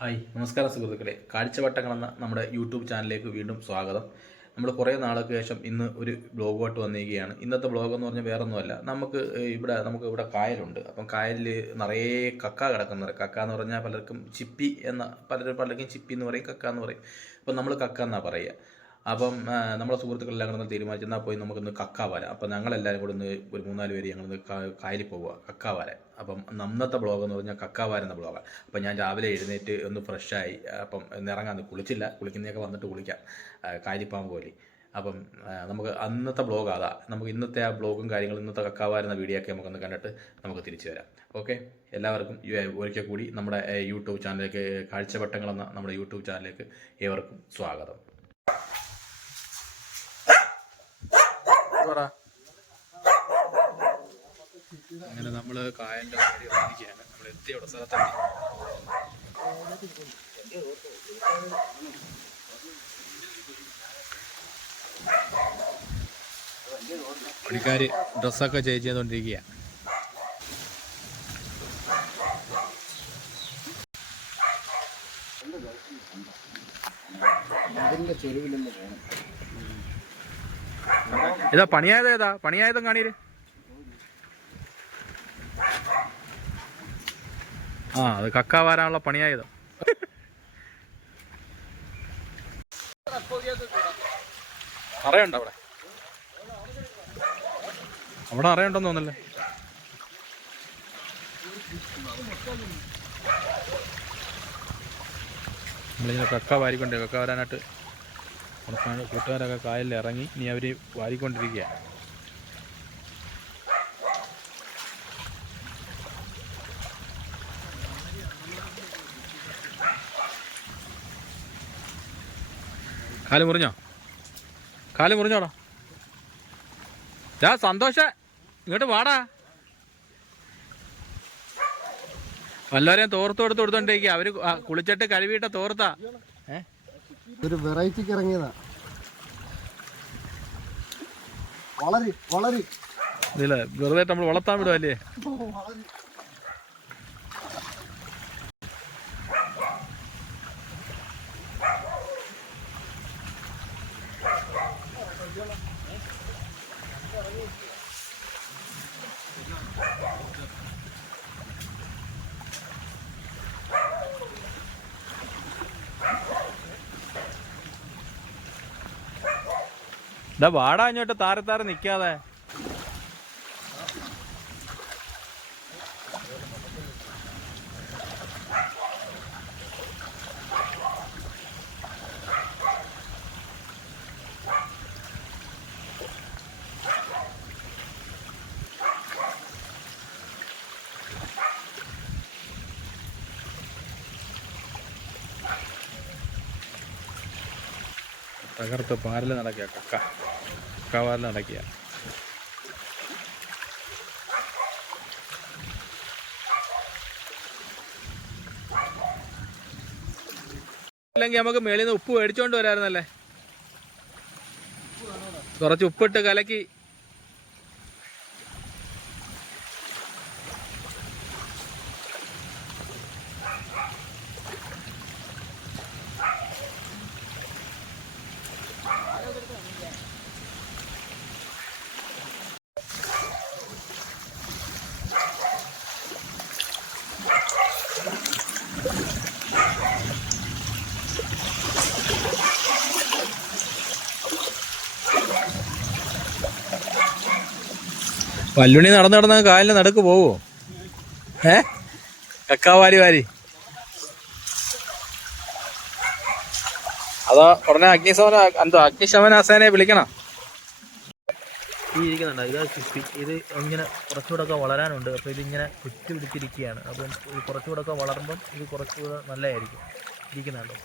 Hi നമസ്കാരം സുഹൃത്തുക്കളെ, കാഴ്ചവട്ടങ്ങളെന്ന നമ്മുടെ യൂട്യൂബ് ചാനലിലേക്ക് വീണ്ടും സ്വാഗതം. നമ്മൾ കുറേ നാൾക്ക് ശേഷം ഇന്ന് ഒരു ബ്ലോഗുമായിട്ട് വന്നിരിക്കുകയാണ്. ഇന്നത്തെ ബ്ലോഗ് എന്ന് പറഞ്ഞാൽ വേറൊന്നുമല്ല, നമുക്ക് ഇവിടെ കായലുണ്ട്. അപ്പം കായലിൽ നിറയെ കക്ക കിടക്കുന്നത്. കക്ക എന്ന് പറഞ്ഞാൽ പലർക്കും ചിപ്പി എന്ന പലർക്കും ചിപ്പി എന്ന് പറയും, കക്ക എന്ന് പറയും. അപ്പം നമ്മൾ കക്ക എന്നാണ് പറയുക. അപ്പം നമ്മളെ സുഹൃത്തുക്കളെല്ലാം കൂടെ തീരുമാനിച്ചു എന്നാൽ പോയി നമുക്കൊന്ന് കക്ക വരാം. അപ്പം ഞങ്ങളെല്ലാവരും കൂടെ ഒന്ന് ഒരു 3-4 പേര് ഞങ്ങളൊന്ന് കായലിൽ പോവുക കക്ക വരാൻ. അപ്പം അന്നത്തെ ബ്ലോഗ് എന്ന് പറഞ്ഞാൽ കക്ക വാരുന്ന ബ്ലോഗാണ്. അപ്പം ഞാൻ രാവിലെ എഴുന്നേറ്റ് ഒന്ന് ഫ്രഷായി. അപ്പം ഇറങ്ങാൻ കുളിച്ചില്ല, കുളിക്കുന്നതൊക്കെ വന്നിട്ട് കുളിക്കാം, കായലിപ്പാൻ പോലെ. അപ്പം നമുക്ക് അന്നത്തെ ബ്ലോഗ് അതാ. നമുക്ക് ഇന്നത്തെ ആ ബ്ലോഗും കാര്യങ്ങളും ഇന്നത്തെ കക്ക വാരുന്ന വീഡിയോ ഒക്കെ നമുക്കൊന്ന് കണ്ടിട്ട് നമുക്ക് തിരിച്ചു വരാം. ഓക്കെ, എല്ലാവർക്കും ഒരിക്കൽ കൂടി നമ്മുടെ യൂട്യൂബ് ചാനലിലേക്ക്, കാഴ്ചവട്ടങ്ങളെന്ന നമ്മുടെ യൂട്യൂബ് ചാനലിലേക്ക് ഏവർക്കും സ്വാഗതം. അങ്ങനെ നമ്മൾ കായലിൻ്റെ വഴി വന്നിരിക്കുകയാണ്. നമ്മൾ എത്തിയ അവിടെ സ്ഥലത്തെത്തി. പണിക്കാർ ഡ്രസ്സൊക്കെ ചേഞ്ച് ചെയ്തുകൊണ്ടിരിക്കുകയാണ്. ഇതാ പണിയായത്, ഏതാ പണിയായതും കാണീര്. അത് കക്ക വാരാനുള്ള പണിയായതോ. അറയുണ്ടോ അവിടെ? അവിടെ അറയുണ്ടോന്ന് തോന്നല്ലേ. നമ്മളിങ്ങനെ കക്ക വാരിക്കൊണ്ടേ, കക്ക വരാനായിട്ട് കൂട്ടുകാരൊക്കെ കായലിൽ ഇറങ്ങി. ഇനി അവർ വാരിക്കൊണ്ടിരിക്കുക. കാല് മുറിഞ്ഞോടാ. സന്തോഷ ഇങ്ങോട്ട് വാടാ. വല്ലവരെയും തോർത്ത് കൊടുത്തോണ്ടിരിക്കുക. അവര് കുളിച്ചിട്ട് കഴുകിയിട്ട തോർത്താ. ഒരു വെറൈറ്റിക്ക് ഇറങ്ങിയതാ. വളരെ ഇതില്ല, വെറുതെ നമ്മൾ വളർത്താൻ വിടുവല്ലേ. ഇതാ വാടാ ഇങ്ങോട്ട്, താരെ നിക്കാതെ. തകർത്ത് പാരൽ നടക്കുക, കക്ക പാരൽ നടക്കുക. അല്ലെങ്കിൽ നമുക്ക് മേളിൽ നിന്ന് ഉപ്പ് മേടിച്ചോണ്ട് വരാറുന്നല്ലേ. കുറച്ച് ഉപ്പിട്ട് കലക്കി. വല്ലുണി നടന്ന് കായലിന് നടുക്ക് പോവോ? കക്കാവാരി വാരി അതോ ഉടനെ അഗ്നിശമന സേനയെ വിളിക്കണം. ഈ ഇരിക്കുന്നുണ്ട്, ഇതാ ചിപ്പി. ഇത് ഇങ്ങനെ കുറച്ചുകൂടെ വളരാനുണ്ട്. അപ്പോൾ ഇതിങ്ങനെ കുറ്റി പിടിച്ചിരിക്കുകയാണ്. അപ്പം ഇത് കുറച്ചുകൂടെ വളരുമ്പം ഇത് കുറച്ചുകൂടെ നല്ലതായിരിക്കും. ഇരിക്കുന്നുണ്ടോ?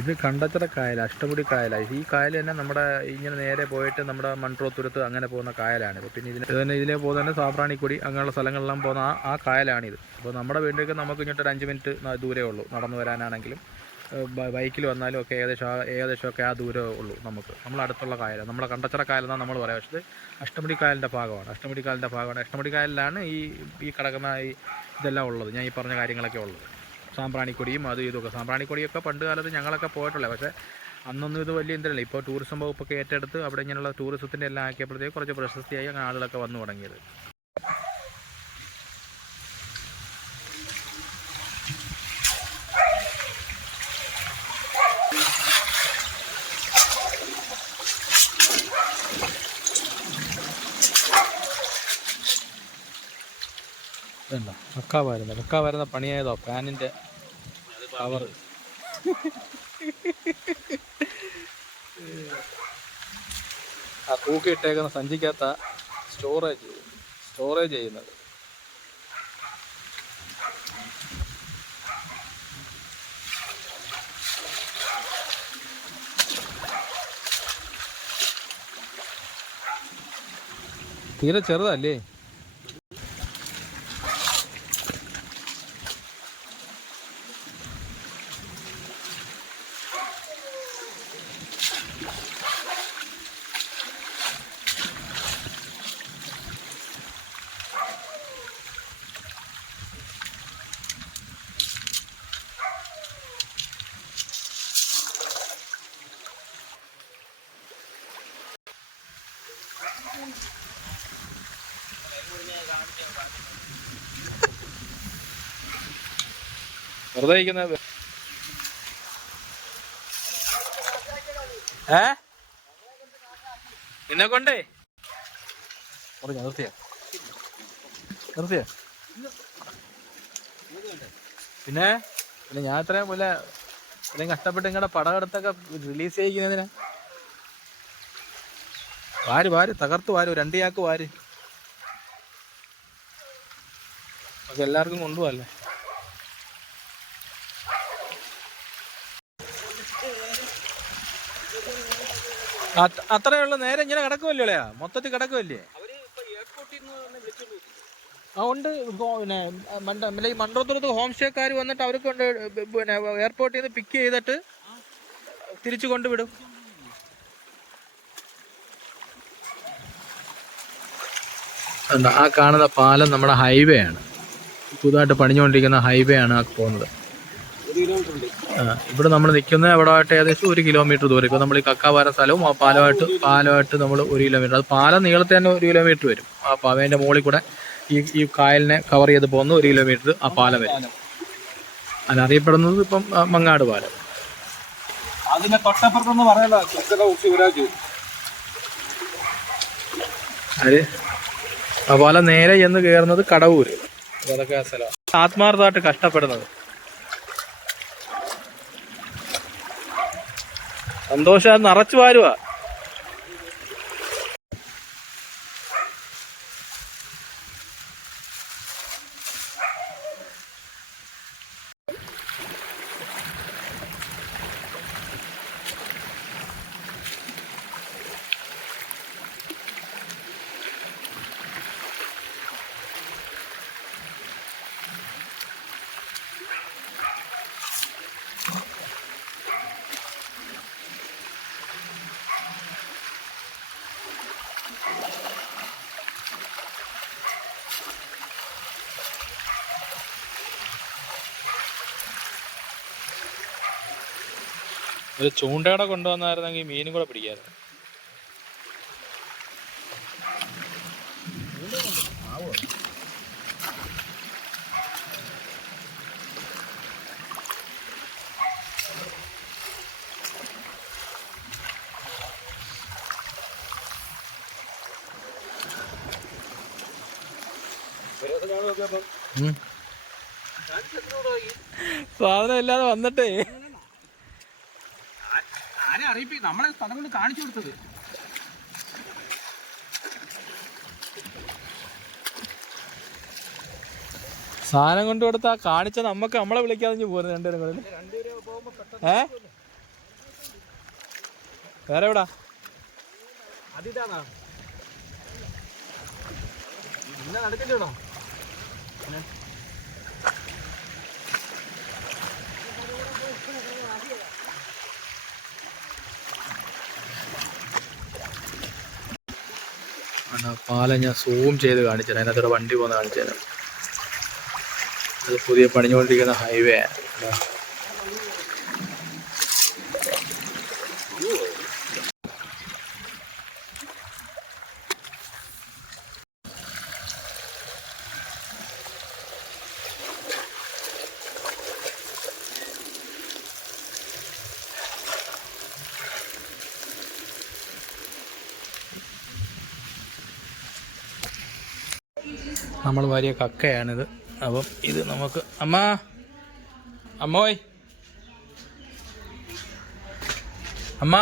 ഇത് കണ്ടച്ചിറ കായൽ, അഷ്ടമുടി കായലാണ്. ഈ കായൽ തന്നെ നമ്മുടെ ഇങ്ങനെ നേരെ പോയിട്ട് നമ്മുടെ മൺട്രോത്തുരുത്ത് അങ്ങനെ പോകുന്ന കായലാണിത്. പിന്നെ ഇതിലെ പോകുന്ന സാമ്പ്രാണിക്കൊടി അങ്ങനെയുള്ള സ്ഥലങ്ങളെല്ലാം പോകുന്ന ആ കായലാണിത്. അപ്പോൾ നമ്മുടെ വീട്ടിലേക്ക് നമുക്ക് ഇങ്ങോട്ട് ഒരു 5 മിനിറ്റ് ദൂരമേ ഉള്ളൂ. നടന്നു വരാനാണെങ്കിലും ബൈക്കിൽ വന്നാലും ഒക്കെ ഏകദേശമൊക്കെ ആ ദൂരമേ ഉള്ളൂ നമുക്ക്. നമ്മളടുത്തുള്ള കായലാണ്, നമ്മളെ കണ്ടച്ചിറ കായലെന്നാണ് നമ്മൾ പറയുക. പക്ഷേ അഷ്ടമുടി കായലിൻ്റെ ഭാഗമാണ്. അഷ്ടമുടി കായലിലാണ് ഈ കിടക്കുന്ന ഇതെല്ലാം ഉള്ളത്, ഞാൻ ഈ പറഞ്ഞ കാര്യങ്ങളൊക്കെ ഉള്ളത്. സാമ്പ്രാണിക്കൊടിയും അത് ഇതൊക്കെ. സാമ്പ്രാണിക്കൊടിയൊക്കെ പണ്ട് കാലത്ത് ഞങ്ങളൊക്കെ പോയിട്ടുള്ളത്. പക്ഷേ അന്നൊന്നും ഇത് വലിയ എന്തല്ല. ഇപ്പോൾ ടൂറിസം വകുപ്പൊക്കെ ഏറ്റെടുത്ത് അവിടെ ഇങ്ങനെയുള്ള ടൂറിസത്തിൻ്റെ എല്ലാം ആക്കിയപ്പോഴത്തേക്ക് കുറച്ച് പ്രശസ്തിയായി അങ്ങനെ ആളുകളൊക്കെ വന്നു തുടങ്ങിയത്. ഇതുണ്ടോ കക്ക വരുന്ന പണിയായതോ ഫാനിൻ്റെ പവർ. ആ തൂക്കിയിട്ടേക്കുന്ന സഞ്ചിക്കകത്ത സ്റ്റോറേജ് ചെയ്യുന്നത്. തീരെ ചെറുതല്ലേ? വെറുതെ ഇരിക്കുന്ന നിന്നെ കൊണ്ടേ നിർത്തിയ പിന്നെ ഞാൻ ഇത്രയും പോലെ ഇത്രയും കഷ്ടപ്പെട്ട് നിങ്ങളുടെ പടമെടുത്തൊക്കെ റിലീസ് ചെയ്യിക്കുന്നതിന് വാര് തകർത്ത് വാര് 2 ചാക്ക് വാര്. അതൊക്കെ എല്ലാവർക്കും കൊണ്ടുപോകല്ലേ. അത്രയുള്ള നേരം ഇങ്ങനെ കിടക്കുമല്ലേ, മൊത്തത്തിൽ കിടക്കുമല്ലേ? ആ ഉണ്ട്. പിന്നെ ഈ മൺട്രോത്തുരുത്ത് ഹോം സ്റ്റേക്കാർ വന്നിട്ട് അവർക്ക് കൊണ്ട് പിന്നെ എയർപോർട്ടിൽ നിന്ന് പിക്ക് ചെയ്തിട്ട് തിരിച്ചു കൊണ്ടുവിടും. ആ കാണുന്ന പാലം നമ്മുടെ ഹൈവേ ആണ്, പുതുതായിട്ട് പണിഞ്ഞുകൊണ്ടിരിക്കുന്ന ഹൈവേ ആണ് ആ പോകുന്നത്. ഇവിടെ നമ്മൾ നിൽക്കുന്ന അവിടെയായിട്ട് ഏകദേശം 1 കിലോമീറ്റർ ദൂരം. ഇപ്പോൾ നമ്മൾ ഈ കക്കാവാരം സ്ഥലവും ആ പാലമായിട്ട് നമ്മൾ 1 കിലോമീറ്റർ. അത് പാലം നീളത്തിൽ തന്നെ 1 കിലോമീറ്റർ വരും. ആ പാവേൻ്റെ മുകളിൽ കൂടെ ഈ കായലിനെ കവർ ചെയ്ത് പോകുന്ന 1 കിലോമീറ്റർ ആ പാലം വരും. അതിനറിയപ്പെടുന്നത് ഇപ്പം മങ്ങാട് പാലം. അതിന്റെ തൊട്ടപ്പുറത്തൊന്ന് പറയാലോ ആ പാലം നേരെ ചെന്ന് കയറുന്നത് കടവൂര്. അതൊക്കെ ആ സ്ഥലം ആത്മാർത്ഥമായിട്ട് കഷ്ടപ്പെടുന്നത്. സന്തോഷം നിറച്ചു വാരുവാ. ഒരു ചൂണ്ടയുടെ കൊണ്ടുവന്നായിരുന്നെങ്കിൽ മീനും കൂടെ പിടിക്കായിരുന്നു. സാധനം ഇല്ലാതെ വന്നിട്ടേ നമ്മളെ സ്ഥലം കൊണ്ട് കാണിച്ചു കൊടുത്തത്. സാധനം കൊണ്ട് കൊടുത്താ കാണിച്ച നമ്മളെ വിളിക്കാതെ പോരുന്നത് രണ്ടുപേരും കൂടെ. വേറെ എവിടാ? അതിതാണോ ഇന്ന നടക്കണ്ടോ? പാലം ഞാൻ സൂം ചെയ്ത് കാണിച്ചു തരാം. അതിനകത്തോടെ വണ്ടി പോകുന്ന കാണിച്ചു തരാം. അത് പുതിയ പണിഞ്ഞുകൊണ്ടിരിക്കുന്ന ഹൈവേ ആണ്. നമ്മൾ വാരിയ കക്കയാണിത്. അപ്പം ഇത് നമുക്ക് അമ്മോയ് അമ്മ